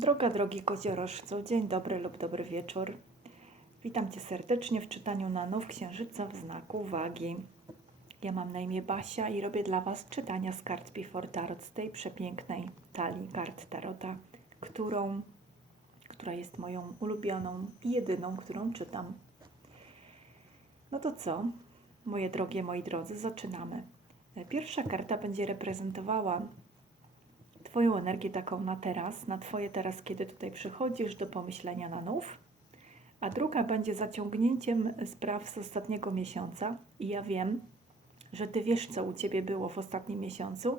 Droga, drogi koziorożcu, dzień dobry lub dobry wieczór. Witam Cię serdecznie w czytaniu na nów księżyca w znaku wagi. Ja mam na imię Basia i robię dla Was czytania z kart Before Tarot, z tej przepięknej talii kart Tarota, którą, która jest moją ulubioną i jedyną, którą czytam. No to co, moje drogie, moi drodzy, zaczynamy. Pierwsza karta będzie reprezentowała Twoją energię taką na teraz, na Twoje teraz, kiedy tutaj przychodzisz do pomyślenia na nów, a druga będzie zaciągnięciem spraw z ostatniego miesiąca. I ja wiem, że Ty wiesz, co u Ciebie było w ostatnim miesiącu,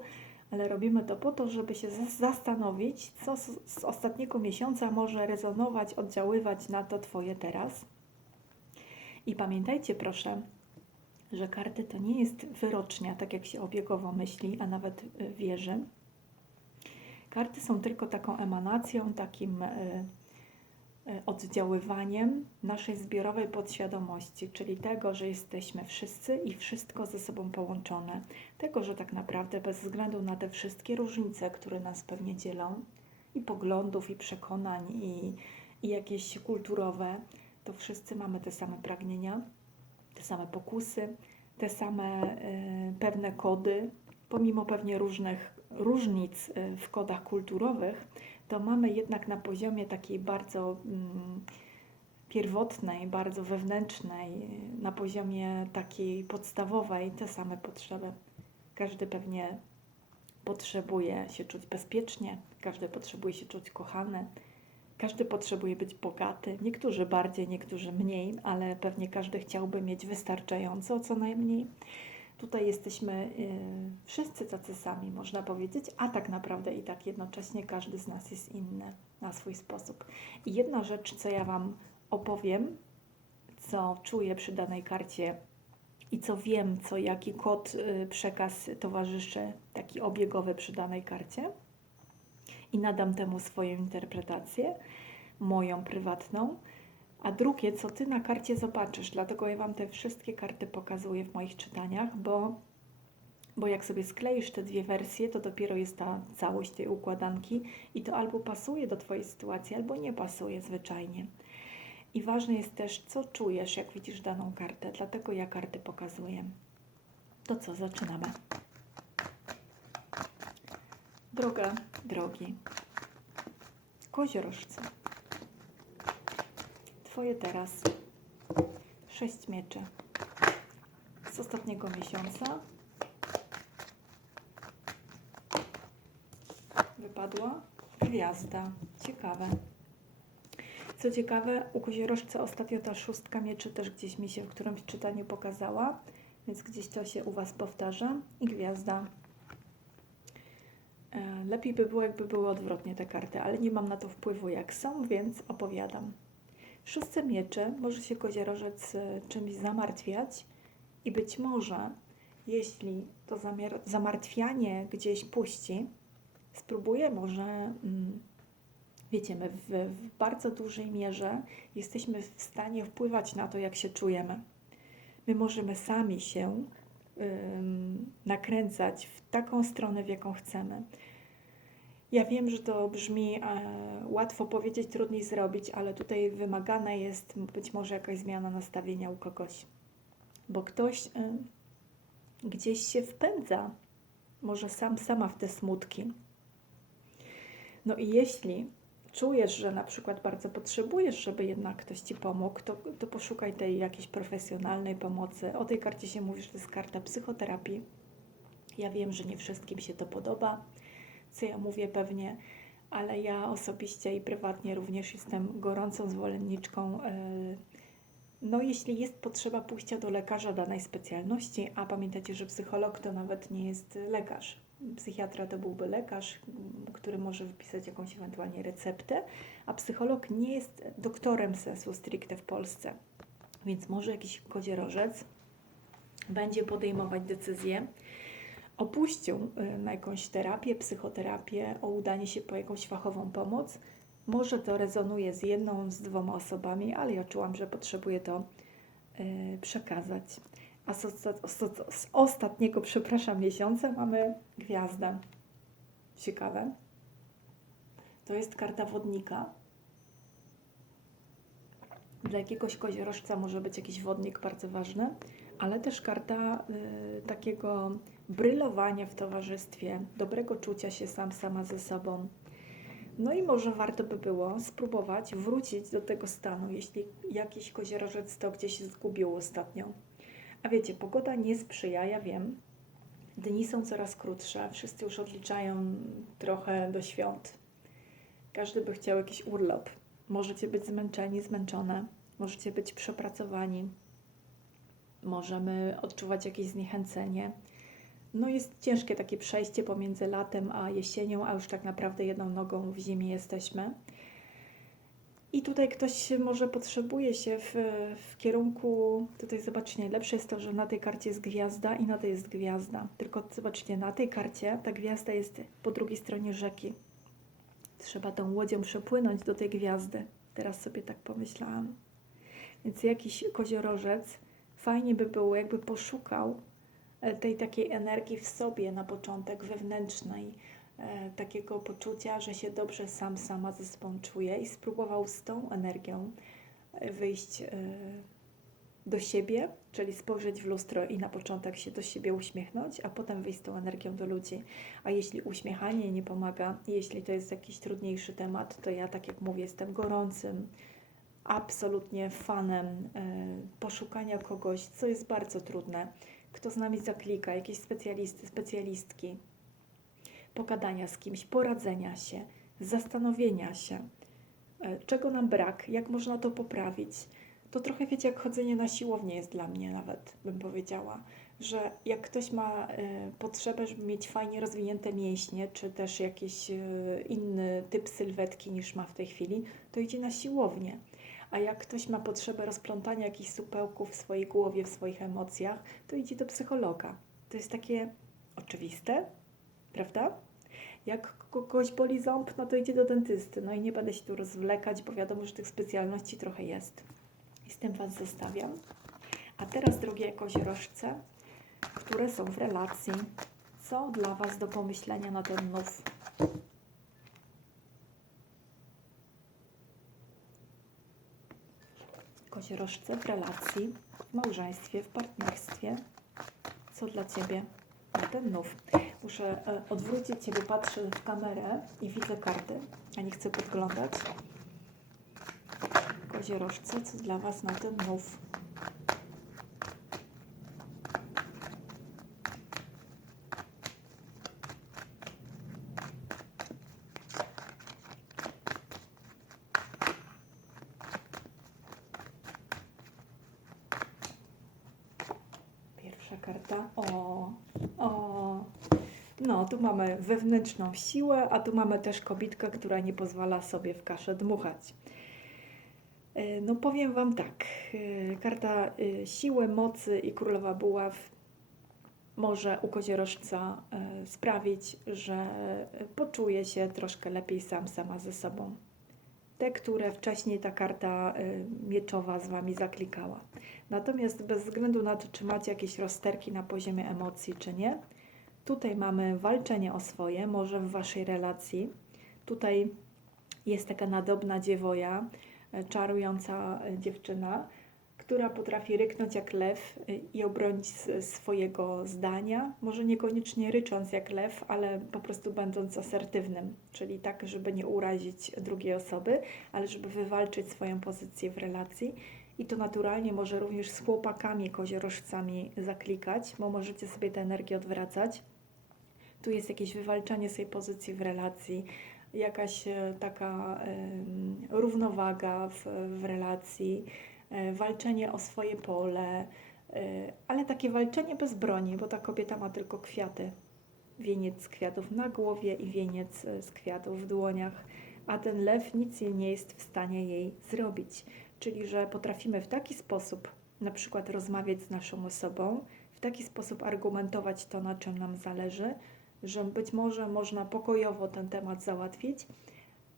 ale robimy to po to, żeby się zas- zastanowić, co z, z ostatniego miesiąca może rezonować, oddziaływać na to Twoje teraz. I pamiętajcie proszę, że karty to nie jest wyrocznia, tak jak się obiegowo myśli, a nawet y, wierzy. Karty są tylko taką emanacją, takim y, y, oddziaływaniem naszej zbiorowej podświadomości, czyli tego, że jesteśmy wszyscy i wszystko ze sobą połączone. Tego, że tak naprawdę bez względu na te wszystkie różnice, które nas pewnie dzielą, i poglądów, i przekonań, i, i jakieś kulturowe, to wszyscy mamy te same pragnienia, te same pokusy, te same y, pewne kody, pomimo pewnie różnych różnic y, w kodach kulturowych, to mamy jednak na poziomie takiej bardzo mm, pierwotnej, bardzo wewnętrznej, na poziomie takiej podstawowej te same potrzeby. Każdy pewnie potrzebuje się czuć bezpiecznie, każdy potrzebuje się czuć kochany, każdy potrzebuje być bogaty. Niektórzy bardziej, niektórzy mniej, ale pewnie każdy chciałby mieć wystarczająco co najmniej. Tutaj jesteśmy y, wszyscy tacy sami, można powiedzieć, a tak naprawdę i tak jednocześnie każdy z nas jest inny na swój sposób. I jedna rzecz, co ja Wam opowiem, co czuję przy danej karcie i co wiem, co jaki kod, y, przekaz towarzyszy, taki obiegowy przy danej karcie, i nadam temu swoją interpretację, moją prywatną. A drugie, co ty na karcie zobaczysz, dlatego ja wam te wszystkie karty pokazuję w moich czytaniach, bo, bo jak sobie skleisz te dwie wersje, to dopiero jest ta całość tej układanki i to albo pasuje do twojej sytuacji, albo nie pasuje zwyczajnie. I ważne jest też, co czujesz, jak widzisz daną kartę, dlatego ja karty pokazuję. To co, zaczynamy. Droga, drogi, koziorożce. Twoje teraz sześć mieczy z ostatniego miesiąca. Wypadła gwiazda. Ciekawe. Co ciekawe, u koziorożca ostatnio ta szóstka mieczy też gdzieś mi się w którymś czytaniu pokazała, więc gdzieś to się u Was powtarza. I gwiazda. E, Lepiej by było, jakby były odwrotnie te karty, ale nie mam na to wpływu jak są, więc opowiadam. W szóstce mieczy może się koziorożec e, czymś zamartwiać i być może, jeśli to zamartwianie gdzieś puści, spróbuje może, mm, wiecie, my w, w bardzo dużej mierze jesteśmy w stanie wpływać na to, jak się czujemy. My możemy sami się nakręcać w taką stronę, w jaką chcemy. Ja wiem, że to brzmi e, łatwo powiedzieć, trudniej zrobić, ale tutaj wymagana jest być może jakaś zmiana nastawienia u kogoś, bo ktoś e, gdzieś się wpędza, może sam, sama w te smutki. No i jeśli czujesz, że na przykład bardzo potrzebujesz, żeby jednak ktoś ci pomógł, to, to poszukaj tej jakiejś profesjonalnej pomocy. O tej karcie się mówi, że to jest karta psychoterapii. Ja wiem, że nie wszystkim się to podoba co ja mówię pewnie, ale ja osobiście i prywatnie również jestem gorącą zwolenniczką. e, No, jeśli jest potrzeba pójścia do lekarza danej specjalności, a pamiętajcie, że psycholog to nawet nie jest lekarz. Psychiatra to byłby lekarz, który może wypisać jakąś ewentualnie receptę, a psycholog nie jest doktorem sensu stricte w Polsce. Więc może jakiś koziorożec będzie podejmować decyzję, opuścił jakąś terapię, psychoterapię, o udanie się po jakąś fachową pomoc. Może to rezonuje z jedną, z dwoma osobami, ale ja czułam, że potrzebuję to y, przekazać. A z ostatniego, przepraszam, miesiąca mamy gwiazdę. Ciekawe. To jest karta wodnika. Dla jakiegoś koziorożca może być jakiś wodnik bardzo ważny, ale też karta y, takiego brylowania w towarzystwie, dobrego czucia się sam, sama ze sobą. No i może warto by było spróbować wrócić do tego stanu, jeśli jakiś koziorożec to gdzieś zgubił ostatnio. A wiecie, pogoda nie sprzyja, ja wiem. Dni są coraz krótsze, wszyscy już odliczają trochę do świąt. Każdy by chciał jakiś urlop. Możecie być zmęczeni, zmęczone, możecie być przepracowani, możemy odczuwać jakieś zniechęcenie. No jest ciężkie takie przejście pomiędzy latem a jesienią, a już tak naprawdę jedną nogą w zimie jesteśmy. I tutaj ktoś może potrzebuje się w, w kierunku, tutaj zobaczcie, najlepsze jest to, że na tej karcie jest gwiazda i na tej jest gwiazda. Tylko zobaczcie, na tej karcie ta gwiazda jest po drugiej stronie rzeki. Trzeba tą łodzią przepłynąć do tej gwiazdy. Teraz sobie tak pomyślałam. Więc jakiś koziorożec fajnie by było, jakby poszukał e, tej takiej energii w sobie na początek, wewnętrznej, e, takiego poczucia, że się dobrze sam, sama ze sobą czuje i spróbował z tą energią e, wyjść do siebie, czyli spojrzeć w lustro i na początek się do siebie uśmiechnąć, a potem wyjść z tą energią do ludzi. A jeśli uśmiechanie nie pomaga, jeśli to jest jakiś trudniejszy temat, to ja, tak jak mówię, jestem gorącym, absolutnie fanem e, poszukania kogoś, co jest bardzo trudne, kto z nami zaklika, jakieś specjalisty, specjalistki, pogadania z kimś, poradzenia się, zastanowienia się, e, czego nam brak, jak można to poprawić. To trochę wiecie, jak chodzenie na siłownię jest dla mnie nawet, bym powiedziała, że jak ktoś ma e, potrzebę, żeby mieć fajnie rozwinięte mięśnie, czy też jakiś inny typ sylwetki niż ma w tej chwili, to idzie na siłownię. A jak ktoś ma potrzebę rozplątania jakichś supełków w swojej głowie, w swoich emocjach, to idzie do psychologa. To jest takie oczywiste, prawda? Jak kogoś boli ząb, no to idzie do dentysty. No i nie będę się tu rozwlekać, bo wiadomo, że tych specjalności trochę jest. I z tym Was zostawiam. A teraz, drogie koziorożce, które są w relacji, co dla Was do pomyślenia na ten nów? Koziorożce w relacji, w małżeństwie, w partnerstwie. Co dla Ciebie na ten nów? Muszę e, odwrócić bo patrzę w kamerę i widzę karty, a nie chcę podglądać. Koziorożce, co dla Was na ten nów? Pierwsza karta. O, o. No, tu mamy wewnętrzną siłę, a tu mamy też kobitkę, która nie pozwala sobie w kaszę dmuchać. E, No, powiem Wam tak. e, Karta e, siły, mocy i królowa buław może u koziorożca sprawić, że poczuje się troszkę lepiej sam, sama ze sobą. Te, które wcześniej ta karta mieczowa z Wami zaklikała. Natomiast bez względu na to, czy macie jakieś rozterki na poziomie emocji, czy nie, tutaj mamy walczenie o swoje, może w Waszej relacji. Tutaj jest taka nadobna dziewoja, e, czarująca e, dziewczyna, która potrafi ryknąć jak lew e, i obronić swojego zdania. Może niekoniecznie rycząc jak lew, ale po prostu będąc asertywnym, czyli tak, żeby nie urazić drugiej osoby, ale żeby wywalczyć swoją pozycję w relacji. I to naturalnie może również z chłopakami, koziorożcami zaklikać, bo możecie sobie tę energię odwracać. Tu jest jakieś wywalczanie swojej pozycji w relacji, jakaś e, taka równowaga w, w relacji, e, walczenie o swoje pole, e, ale takie walczenie bez broni, bo ta kobieta ma tylko kwiaty. Wieniec z kwiatów na głowie i wieniec z kwiatów w dłoniach, a ten lew nic nie jest w stanie jej zrobić. Czyli, że potrafimy w taki sposób na przykład rozmawiać z naszą osobą, w taki sposób argumentować to, na czym nam zależy, że być może można pokojowo ten temat załatwić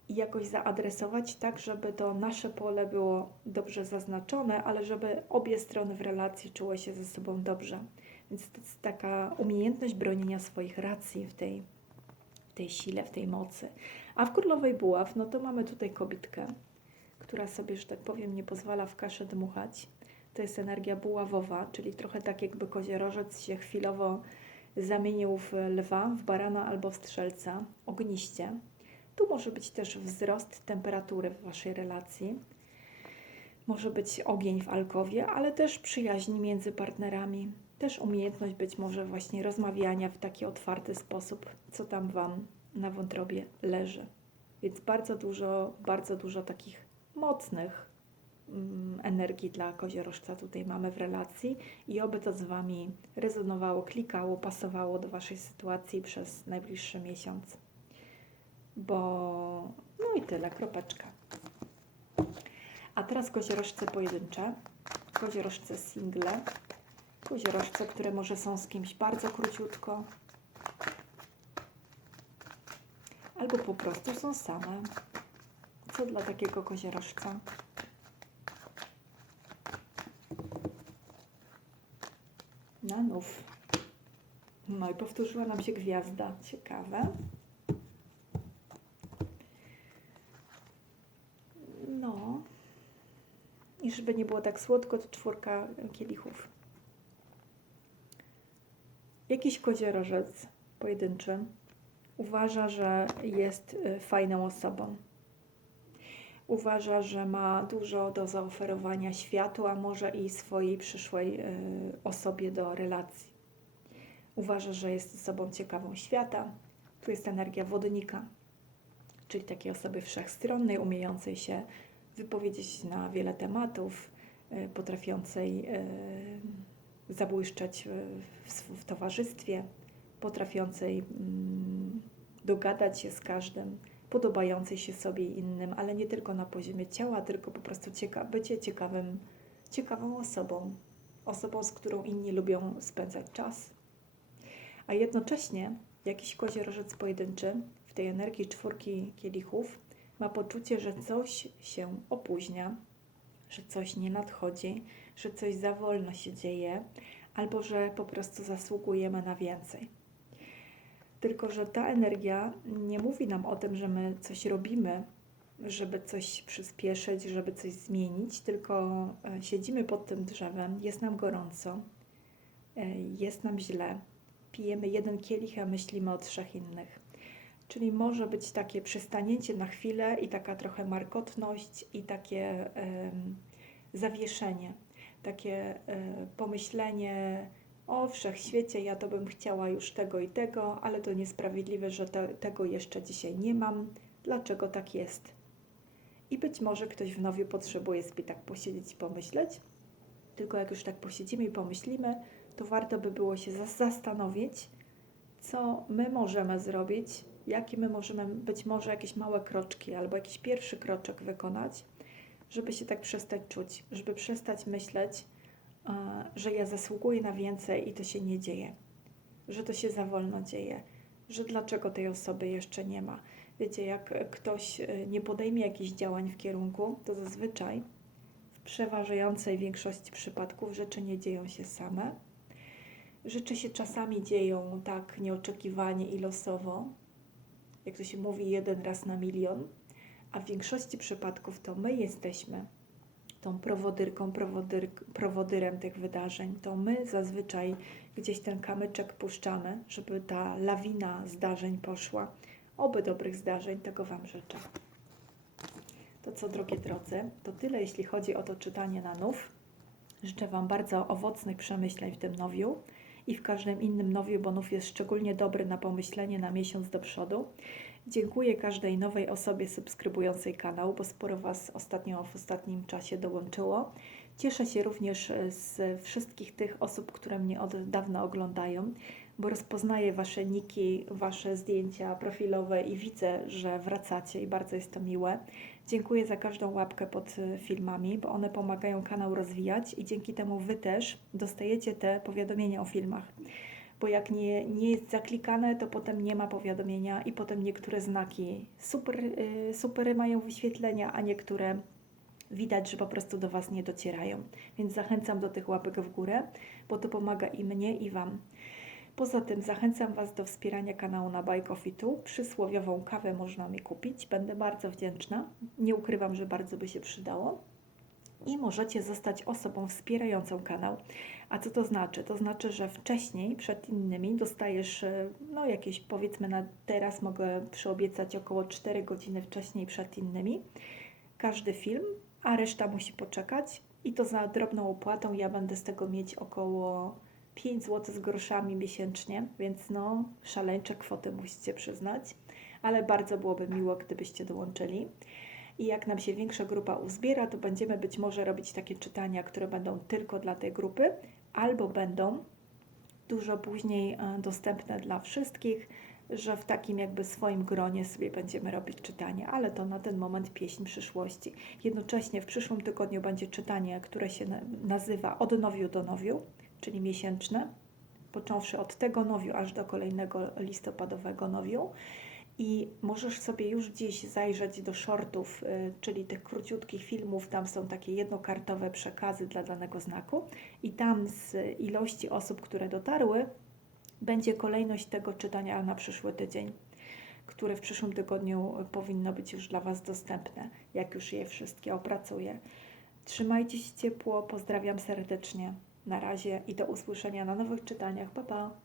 i jakoś zaadresować tak, żeby to nasze pole było dobrze zaznaczone, ale żeby obie strony w relacji czuły się ze sobą dobrze. Więc to jest taka umiejętność bronienia swoich racji w tej, w tej sile, w tej mocy. A w Królowej Buław, no to mamy tutaj kobitkę, która sobie, że tak powiem, nie pozwala w kaszę dmuchać. To jest energia buławowa, czyli trochę tak jakby koziorożec się chwilowo zamienił w lwa, w barana albo w strzelca, ogniście. Tu może być też wzrost temperatury w Waszej relacji. Może być ogień w alkowie, ale też przyjaźń między partnerami. Też umiejętność być może właśnie rozmawiania w taki otwarty sposób, co tam Wam na wątrobie leży. Więc bardzo dużo, bardzo dużo takich mocnych energii dla koziorożca tutaj mamy w relacji i oby to z Wami rezonowało, klikało, pasowało do Waszej sytuacji przez najbliższy miesiąc. Bo no i tyle, kropeczka. A teraz koziorożce pojedyncze, koziorożce single, koziorożce, które może są z kimś bardzo króciutko, albo po prostu są same. Co dla takiego koziorożca? Na nów. No i powtórzyła nam się gwiazda. Ciekawe. No. I żeby nie było tak słodko, to czwórka kielichów. Jakiś koziorożec pojedynczy uważa, że jest y, fajną osobą. Uważa, że ma dużo do zaoferowania światu, a może i swojej przyszłej y, osobie do relacji. Uważa, że jest osobą ciekawą świata. Tu jest energia wodnika, czyli takiej osoby wszechstronnej, umiejącej się wypowiedzieć na wiele tematów, y, potrafiącej zabłyszczeć w, w towarzystwie, potrafiącej mm, dogadać się z każdym, podobającej się sobie innym, ale nie tylko na poziomie ciała, tylko po prostu cieka bycie ciekawym, ciekawą osobą, osobą, z którą inni lubią spędzać czas. A jednocześnie jakiś koziorożec pojedynczy w tej energii czwórki kielichów ma poczucie, że coś się opóźnia, że coś nie nadchodzi, że coś za wolno się dzieje, albo że po prostu zasługujemy na więcej. Tylko, że ta energia nie mówi nam o tym, że my coś robimy, żeby coś przyspieszyć, żeby coś zmienić, tylko e, siedzimy pod tym drzewem, jest nam gorąco, e, jest nam źle, pijemy jeden kielich, a myślimy o trzech innych. Czyli może być takie przystanięcie na chwilę i taka trochę markotność i takie um, zawieszenie, takie um, pomyślenie, o wszechświecie, ja to bym chciała już tego i tego, ale to niesprawiedliwe, że te, tego jeszcze dzisiaj nie mam. Dlaczego tak jest? I być może ktoś w nowiu potrzebuje sobie tak posiedzieć i pomyśleć, tylko jak już tak posiedzimy i pomyślimy, to warto by było się zastanowić, co my możemy zrobić, jakie my możemy być może jakieś małe kroczki albo jakiś pierwszy kroczek wykonać, żeby się tak przestać czuć, żeby przestać myśleć, że ja zasługuję na więcej i to się nie dzieje, że to się za wolno dzieje, że dlaczego tej osoby jeszcze nie ma. Wiecie, jak ktoś e, nie podejmie jakichś działań w kierunku, to zazwyczaj w przeważającej większości przypadków rzeczy nie dzieją się same. Rzeczy się czasami dzieją tak nieoczekiwanie i losowo, jak to się mówi, jeden raz na milion, a w większości przypadków to my jesteśmy tą prowodyrką, prowodyr, prowodyrem tych wydarzeń, to my zazwyczaj gdzieś ten kamyczek puszczamy, żeby ta lawina zdarzeń poszła. Oby dobrych zdarzeń, tego Wam życzę. To co, drogie drodzy, to tyle, jeśli chodzi o to czytanie na nów. Życzę Wam bardzo owocnych przemyśleń w tym nowiu i w każdym innym nowiu, bo nów jest szczególnie dobry na pomyślenie na miesiąc do przodu. Dziękuję każdej nowej osobie subskrybującej kanał, bo sporo Was ostatnio w ostatnim czasie dołączyło. Cieszę się również z wszystkich tych osób, które mnie od dawna oglądają, bo rozpoznaję Wasze niki, Wasze zdjęcia profilowe i widzę, że wracacie i bardzo jest to miłe. Dziękuję za każdą łapkę pod filmami, bo one pomagają kanał rozwijać i dzięki temu Wy też dostajecie te powiadomienia o filmach bo jak nie, nie jest zaklikane, to potem nie ma powiadomienia i potem niektóre znaki super, y, super mają wyświetlenia, a niektóre widać, że po prostu do Was nie docierają. Więc zachęcam do tych łapek w górę, bo to pomaga i mnie, i Wam. Poza tym zachęcam Was do wspierania kanału na Buy Coffee Tu. Przysłowiową kawę można mi kupić. Będę bardzo wdzięczna. Nie ukrywam, że bardzo by się przydało. I możecie zostać osobą wspierającą kanał. A co to znaczy? To znaczy, że wcześniej, przed innymi, dostajesz, e, no jakieś powiedzmy na teraz mogę przyobiecać około 4 godziny wcześniej przed innymi, każdy film, a reszta musi poczekać. I to za drobną opłatą ja będę z tego mieć około 5 zł z groszami miesięcznie, więc no szaleńcze kwoty musicie przyznać, ale bardzo byłoby miło, gdybyście dołączyli. I jak nam się większa grupa uzbiera, to będziemy być może robić takie czytania, które będą tylko dla tej grupy, albo będą dużo później e, dostępne dla wszystkich, że w takim jakby swoim gronie sobie będziemy robić czytania, ale to na ten moment pieśń przyszłości. Jednocześnie w przyszłym tygodniu będzie czytanie, które się na- nazywa Od nowiu do nowiu, czyli miesięczne, począwszy od tego nowiu aż do kolejnego listopadowego nowiu. I możesz sobie już dziś zajrzeć do shortów, y, czyli tych króciutkich filmów. Tam są takie jednokartowe przekazy dla danego znaku, i tam z ilości osób, które dotarły, będzie kolejność tego czytania na przyszły tydzień, które w przyszłym tygodniu powinno być już dla Was dostępne, jak już je wszystkie opracuję. Trzymajcie się ciepło, pozdrawiam serdecznie. Na razie i do usłyszenia na nowych czytaniach. Pa, pa!